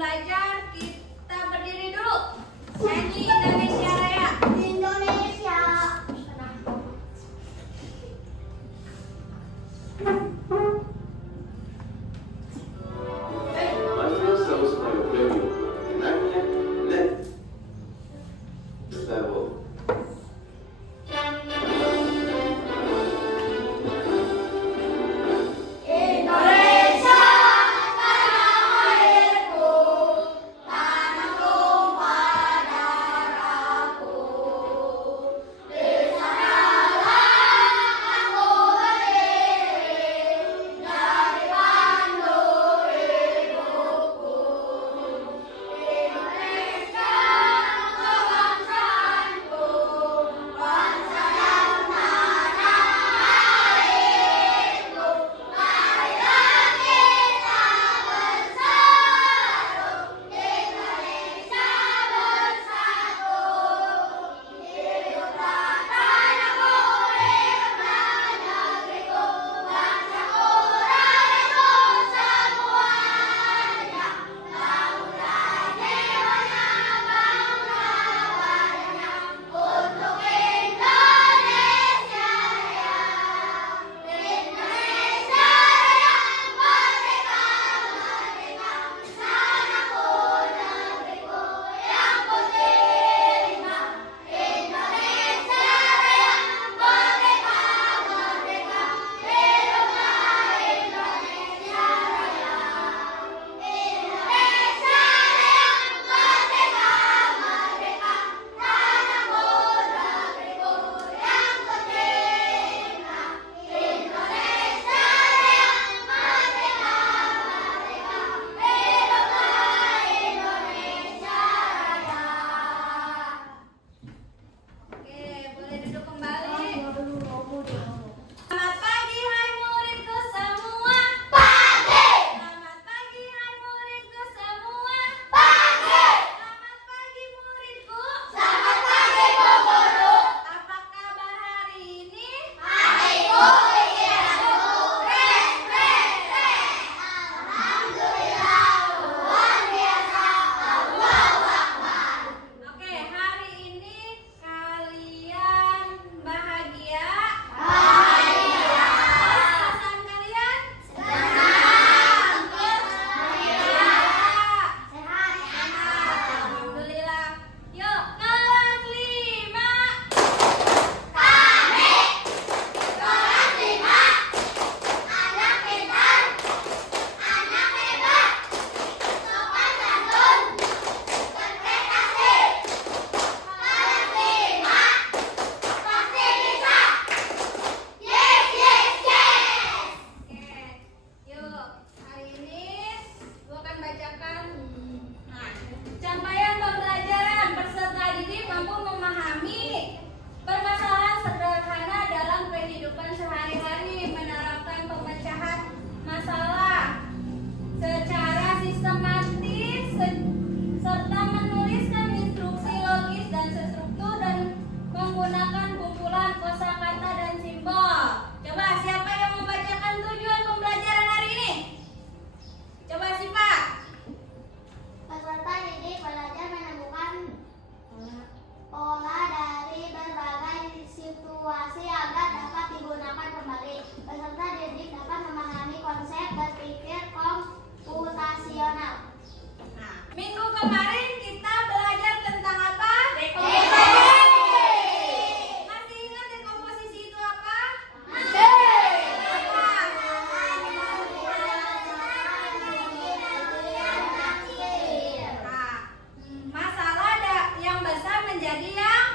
belajar, kita berdiri dulu. Nyanyi Indonesia Raya. Indonesia. Mas lançamos para o prêmio Renania Next Level. Indonesia, tanah airku, tanah tumpah darahku. Di sanalah aku berdiri, dari pandu hidupku. Indonesia, kebangsaanku, bangsa dan tanah airku. Marilah kita bersatu, Indonesia bersatu. Hiduplah tanahku, hiduplah negeriku, bangsaku, rakyatku semuanya. Bangunlah jiwanya, bangunlah badannya, untuk Indonesia Raya. Indonesia Raya, merdeka, merdeka, tanahku, negeriku yang kuterima. Indonesia Raya, merdeka, merdeka, hiduplah Indonesia Raya. Indonesia Raya, merdeka, merdeka, tanahku, negeriku yang kuterima. Indonesia Raya, merdeka, merdeka, hiduplah Indonesia Raya. Oke, boleh duduk kembali. Selamat pagi hai muridku semua. Pagi, Selamat pagi hai muridku semua. pagi, Selamat pagi muridku. selamat pagi Bu Guru. Apa kabar hari ini? Hariku, pikiranku, keren, keren, keren. Alhamdulillah, luar biasa, Allahu Akbar. Oke, hari ini kalian bahagia? Bahagia. Perasaan kalian? Senang. Gembira? Sehat, sehat. Alhamdulillah. Yuk, kelas 5. Kami kelas 5, anak pintar, anak hebat, sopan santun, berprestasi. Kelas 5 pasti bisa. Yes, yes, yes. Oke, yuk. Hari ini gua akan bacakan capaian pembelajaran peserta didik mampu memahami permasalahan sederhana dalam kehidupan sehari-hari, menerapkan pemecahan masalah secara sistematis serta menuliskan instruksi logis dan terstruktur dan menggunakan kumpulan kosakata dan simbol. Coba siapa yang membacakan tujuan pembelajaran hari ini? Coba Sipa. Peserta didik belajar menemukan pola dari berbagai situasi agar dapat digunakan kembali. Peserta didik dapat memahami konsep berpikir komputasional. Nah, minggu kemarin kita belajar tentang apa? Dekomposisi. Masih ingat dekomposisi itu apa? Nah, masalah yang besar menjadi yang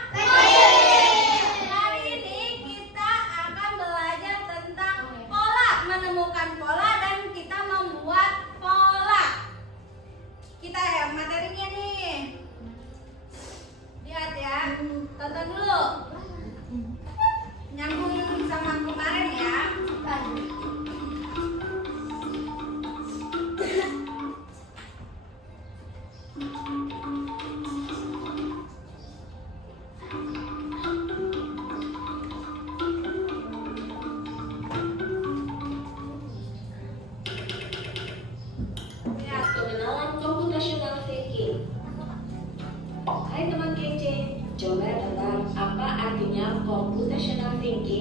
hari ini kita akan belajar tentang pola, menemukan pola dan kita membuat pola. Kita materinya nih. Lihat ya. Tonton dulu. Nyambung sama kemarin ya.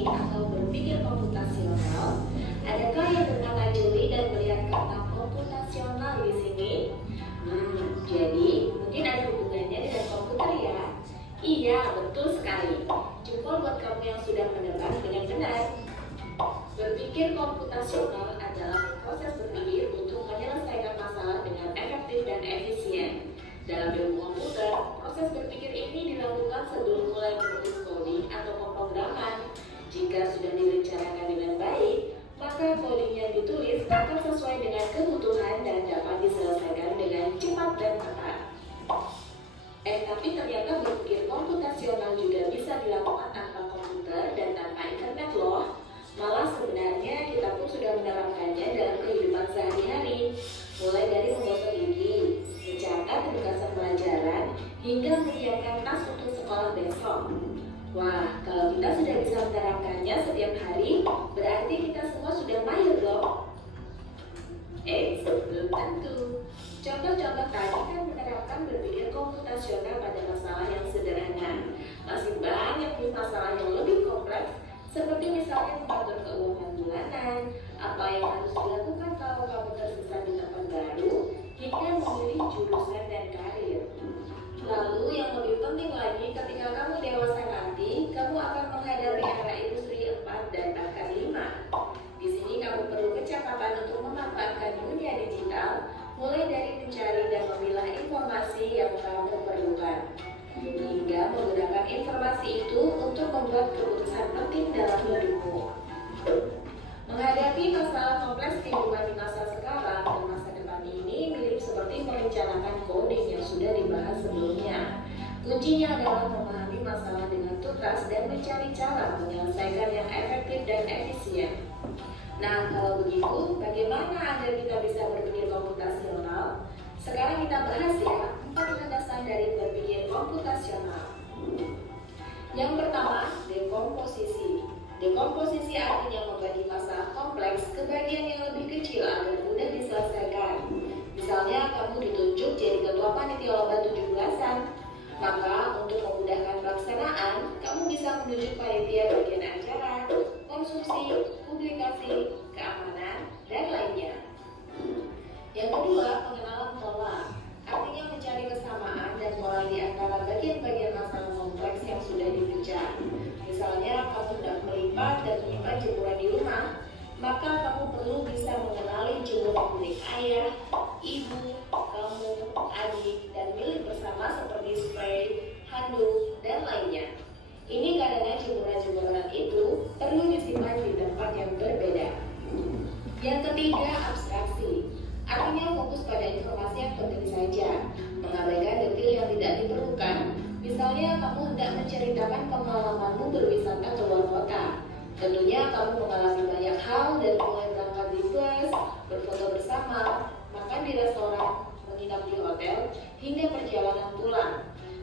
atau berpikir komputasional? Adakah yang bernama Juli dan melihat kata komputasional di sini? Jadi mungkin ada hubungannya dengan komputer ya? Iya, betul sekali. Jempol buat kamu yang sudah menebak dengan benar. Berpikir komputasional adalah proses berpikir untuk menyelesaikan masalah dengan efektif dan efisien. Dalam ilmu komputer, proses berpikir ini dilakukan sebelum mulai menulis coding atau pemrograman. Jika sudah direncanakan dengan baik, maka coding yang ditulis akan sesuai dengan kebutuhan dan dapat diselesaikan dengan cepat dan tepat. Tapi ternyata berpikir komputasional juga bisa dilakukan tanpa komputer dan tanpa internet loh. Malah sebenarnya kita pun sudah menerapkannya dalam kehidupan sehari-hari, mulai dari menggosok gigi, mencatat tugasan pelajaran, hingga menyiapkan tas untuk sekolah besok. Wah, kalau kita sudah bisa menerapkannya setiap hari, berarti kita semua sudah mahir dong. Belum tentu. Contoh-contoh tadi kan menerapkan berpikir komputasional pada masalah yang sederhana. Masih banyak nih masalah yang lebih kompleks, seperti misalnya mengatur keuangan bulanan, apa yang harus dilakukan kalau kamu tersesat di tempat baru, hingga memilih jurusan dan karir. Lalu yang lebih penting lagi, ketika kamu dewasa nanti, kamu akan menghadapi era industri 4 dan bahkan 5. Di sini kamu perlu kecepatan untuk memanfaatkan dunia digital, mulai dari mencari dan memilah informasi yang kamu perlukan, hingga menggunakan informasi itu untuk membuat keputusan penting dalam hidupmu. Menghadapi masalah kompleks kehidupan di masa sekarang dan masa depan ini mirip seperti merencanakan coding yang sudah dibahas sebelumnya. Kuncinya adalah memahami masalah dengan tuntas dan mencari cara menyelesaikan yang efektif dan efisien. Nah, kalau begitu, bagaimana agar kita bisa berpikir komputasional? Sekarang kita bahas ya, 4 landasan dari berpikir komputasional. Yang pertama, dekomposisi. Dekomposisi artinya membagi masalah kompleks ke bagian yang lebih kecil agar mudah diselesaikan. Misalnya, kamu ditunjuk jadi ketua panitia lomba 17-an. Maka, untuk memudahkan pelaksanaan, kamu bisa menunjuk panitia bagian acara, konsumsi, publikasi, keamanan, dan lainnya. Yang kedua, pengenalan pola. Artinya mencari kesamaan dan pola di antara bagian-bagian masalah kompleks yang sudah dipecah. Misalnya, kamu hendak melipat dan menyimpan jemuran di rumah, maka kamu perlu bisa mengenali jemuran milik ayah, ibu, kamu, adik, dan milik bersama seperti spray, handuk, dan lainnya. Ini karena jemuran-jemuran itu perlu disimpan di tempat yang berbeda. Yang ketiga, abstraksi. Artinya fokus pada informasi yang penting saja, mengabaikan detail yang tidak diperlukan. Misalnya, kamu hendak menceritakan pengalamanmu berwisata ke luar kota. Tentunya kamu mengalami banyak hal dari mulai berangkat di bus, berfoto bersama, makan di restoran, menginap di hotel, hingga perjalanan pulang.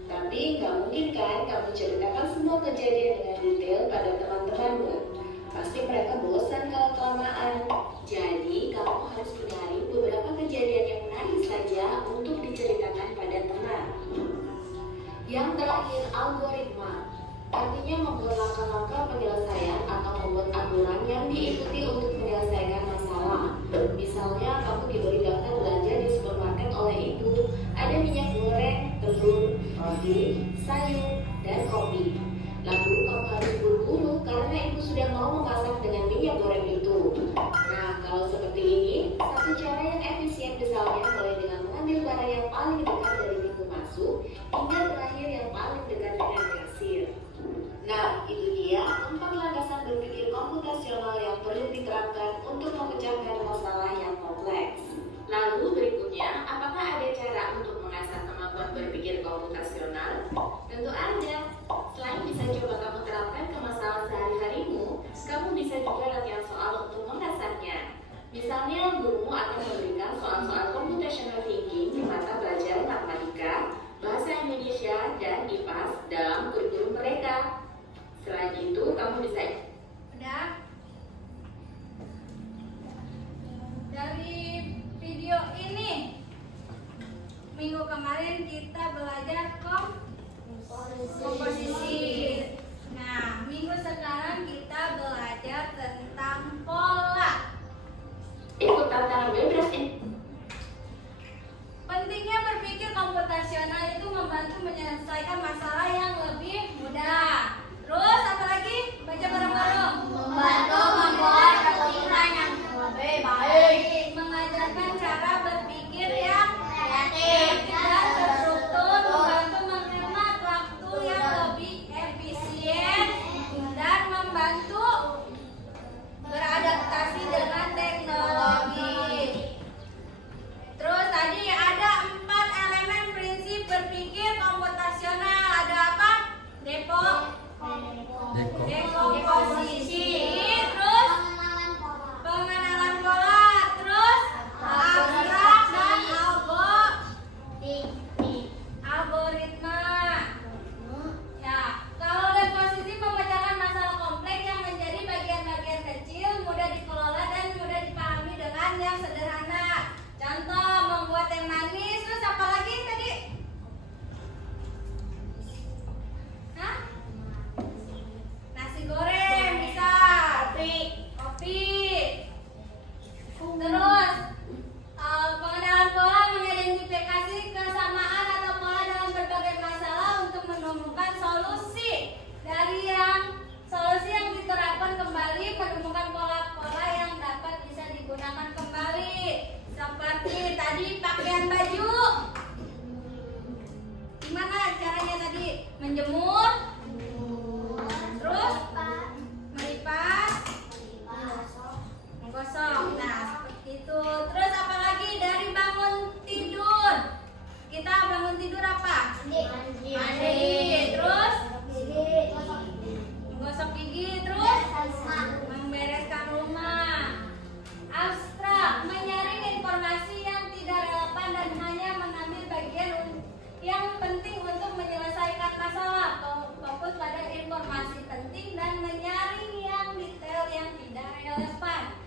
Tapi nggak mungkin kan kamu ceritakan semua kejadian dengan detail pada teman-temanmu. Pasti mereka bosan kalau kelamaan. Jadi kamu harus mencari beberapa kejadian yang menarik saja untuk diceritakan pada teman. Yang terakhir, algoritma. Artinya membuat langkah-langkah penyelesaian atau membuat aturan yang diikuti untuk menyelesaikan masalah. Misalnya kamu diberi daftar belanja di supermarket oleh ibu, ada minyak goreng, telur, roti, sayur, dan kopi. Lalu kamu harus buru-buru karena ibu sudah mau memasak dengan minyak goreng itu. Nah, kalau seperti ini, satu cara yang efisien misalnya mulai dengan mengambil barang yang paling dekat dari pintu masuk hingga terakhir yang paling dekat dengan kasir. Nah, itu dia 4 landasan berpikir komputasional yang perlu diterapkan untuk memecahkan masalah yang kompleks. Lalu berikutnya, apakah ada cara untuk mengasah kemampuan berpikir komputasional? Tentu ada. Selain bisa coba kamu terapkan ke masalah sehari-harimu, kamu bisa juga latihan soal untuk mengasahnya. Misalnya, gurumu akan memberikan soal-soal computational thinking di mata pelajaran matematika, bahasa Indonesia, dan IPAS dalam kurikulum mereka. Selain itu, kamu bisa Udah. Dari video ini, minggu kemarin kita belajar komposisi. Nah, Nah, minggu sekarang kita belajar tentang pola. Ikut tantangan bebas ini. Pentingnya berpikir komputasional itu membantu menyelesaikan masalah yang lebih mudah. Terus apa lagi? Baca bareng-bareng. Membantu membuat keputusan yang lebih baik. Mengajarkan cara berpikir yang Kreatif. dan terstruktur, membantu menghemat waktu yang lebih efisien dan membantu beradaptasi dengan teknologi. Terus tadi ada 4 elemen prinsip berpikir komputasional. Ada apa? Deposisi, terus pengenalan pola, terus abstrak dan algoritma. Ya, kalau deposisi memecahkan masalah kompleks yang menjadi bagian-bagian kecil, mudah dikelola dan mudah dipahami dengan yang sederhana. Contoh, membuat teh manis. Terus apa lagi tadi? Hah? Nasi goreng bisa. Kopi. Terus pengenalan pola mengidentifikasi kesamaan atau pola dalam berbagai masalah untuk menemukan solusi. Dari solusi yang diterapkan kembali, menemukan pola-pola yang dapat bisa digunakan kembali. Seperti tadi pakaian baju. Gimana caranya tadi? Menjemur, terus melipat, menggosok. Nah, seperti itu. Terus apa lagi? Dari bangun tidur. Kita bangun tidur apa? Mandi. Terus menggosok gigi. Terus membereskan rumah. Abstrak, menyaring informasi yang tidak relevan dan hanya mengambil bagian yang penting untuk menyelesaikan masalah. Fokus pada informasi penting dan menyaring yang detail yang tidak relevan.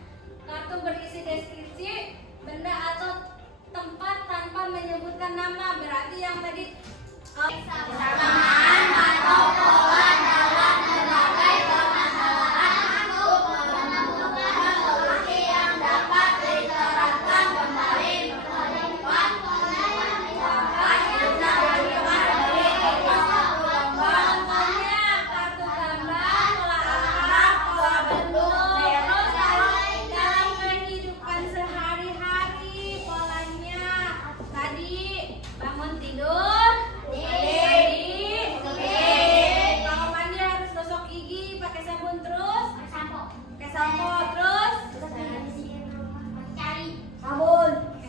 Kartu berisi deskripsi benda atau tempat tanpa menyebutkan nama. Berarti yang tadi Kesamaan atau pola dalam berbagai permasalahan untuk menemukan solusi yang dapat diterapkan kembali membuat pola yang misalkan yang dapat dari contohnya kartu gambar, pola abstrak, pola bentuk. Terus dalam kehidupan sehari-hari polanya tadi bangun tidur. Kalau mandi harus gosok gigi pakai sabun terus. Pakai sampo terus. Pakai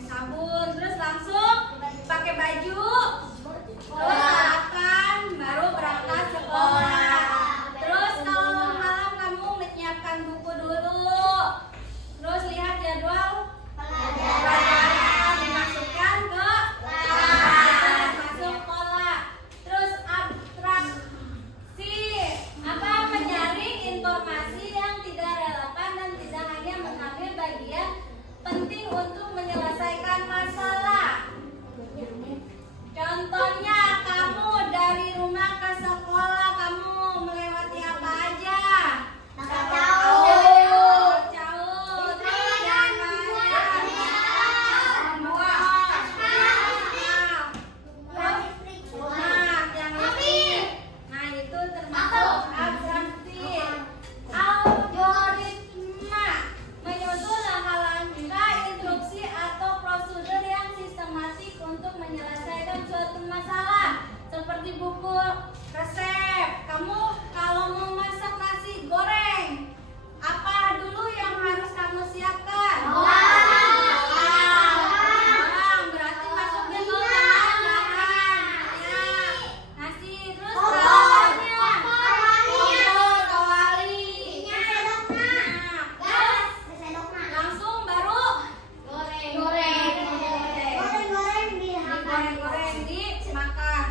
sabun terus langsung pakai baju. Terus sarapan baru berangkat sekolah. Terus kalau malam kamu menyiapkan buku dulu. Terus lihat jadwal pelajaran dimasukkan ke masuk pola. Terus abstraksi apa? Menyaring informasi yang tidak relevan dan tidak hanya mengambil bagian penting untuk menyelesaikan masalah. Contohnya kamu dari rumah ke sekolah kamu melewati apa aja? Jauh. Terus yang nah itu termasuk abstraksi. Algoritma menyusun langkah-langkah, instruksi atau prosedur yang sistematik untuk menyelesaikan suatu masalah. Seperti buku resep. Kamu kalau mau masak nasi goreng, apa dulu yang harus kamu siapkan? Bawang. Berarti masuknya bahan. Nasi. Terus bahannya kawali. Langsung baru goreng dimakan.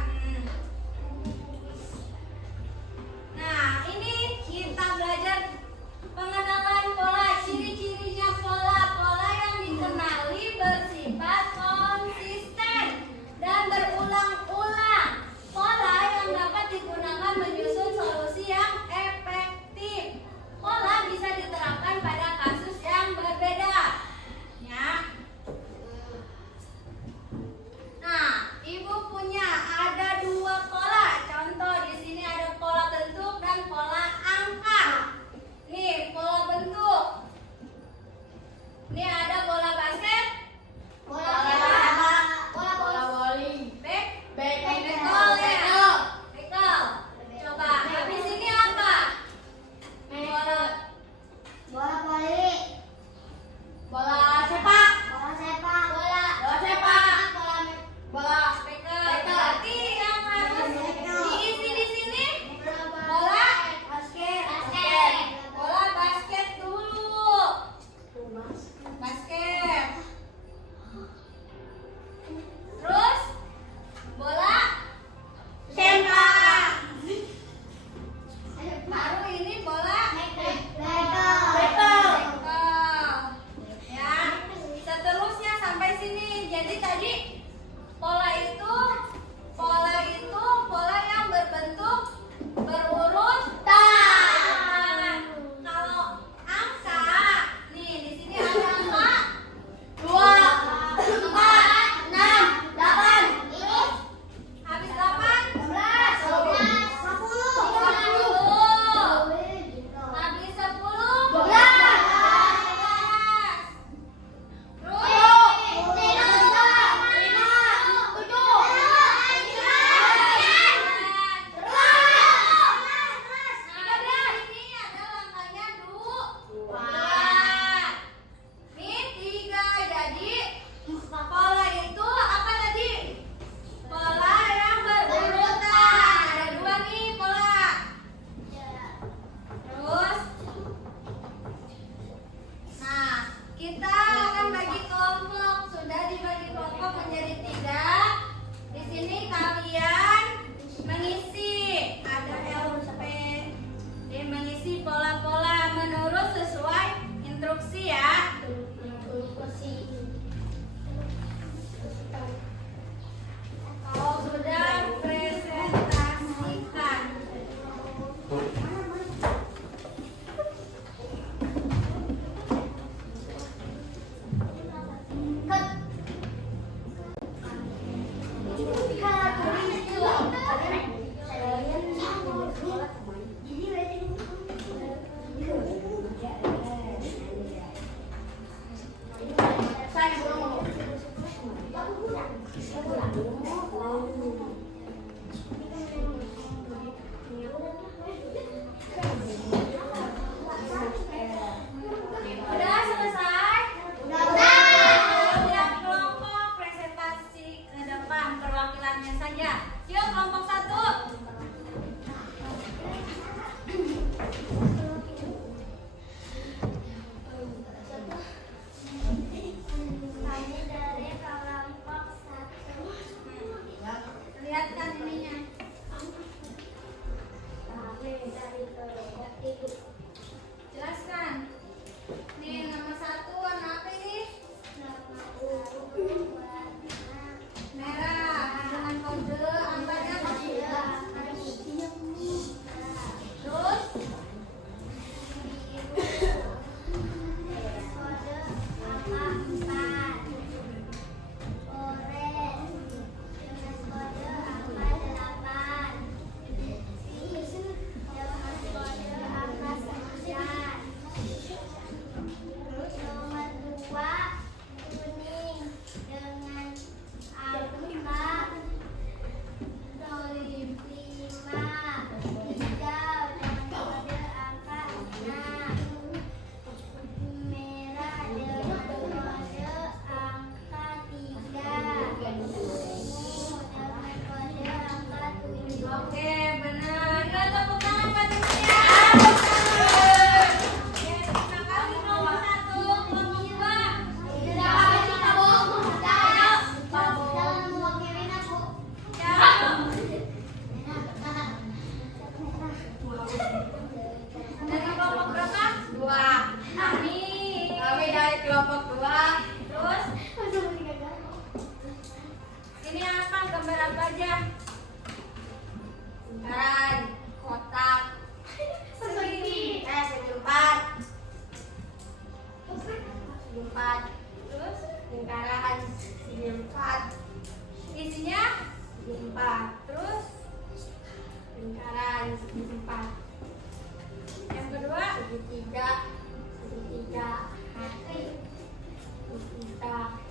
tangannya saja. Yuk kelompok 1. Kami dari kelompok 1. Lihatkan ininya. Kami dari kelompok 3. Jelaskan. Nih nama 1 warna apa ini? Nama ungu warna Merah. Dengan kode angkanya merah. terus Kode angka 4. Orange dengan kode angka 8. Pink dengan kode angka 9. Nomor 2 kuning dengan angka 5. Hijau dengan kode angka 6. Merah dengan kode angka 3. Ungu dengan kode angka 7. oke, benar. Kita tepuk tangan buat semuanya. Oke, terima kasih kelompok 1, kelompok 2. Dari kelompok berapa? 2. Kami dari kelompok 2. Terus ini apa? Gambar apa aja? Lingkaran, kotak, segi empat. Terus lingkaran segi 4. Isinya segi 4. Terus lingkaran segi 4. Yang kedua segitiga hati.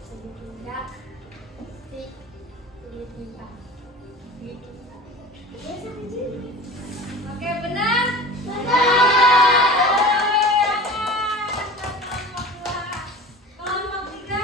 Segitiga oke, benar? Kelompok 3.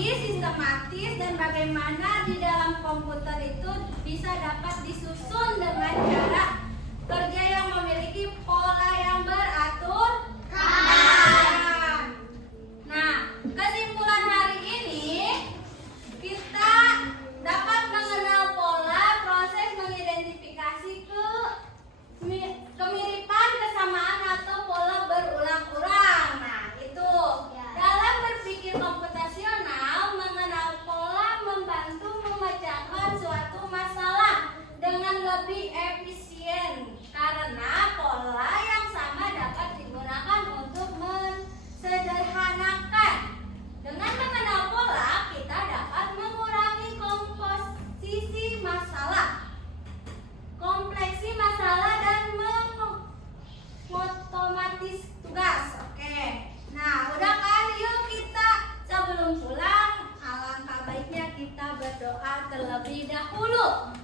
logis, sistematis, dan bagaimana di dalam komputer itu bisa dapat disusun dengan cara kerja yang memiliki pola yang beratur. Nah, kesimpulan hari ini kita dapat mengenal pola proses mengidentifikasi kemiripan, kesamaan atau pola berulang-ulang. Nah, itu dalam berpikir komputasional, mengenal pola membantu memecahkan suatu masalah dengan lebih efisien karena pola yang sama dapat digunakan untuk mensederhanakan. Dengan mengenal pola, kita dapat mengurangi komposisi masalah, kompleksi masalah, dan mengotomatis tugas. Oke. Nah, udah kan? Yuk kita sebelum pulang, alangkah baiknya kita berdoa terlebih dahulu.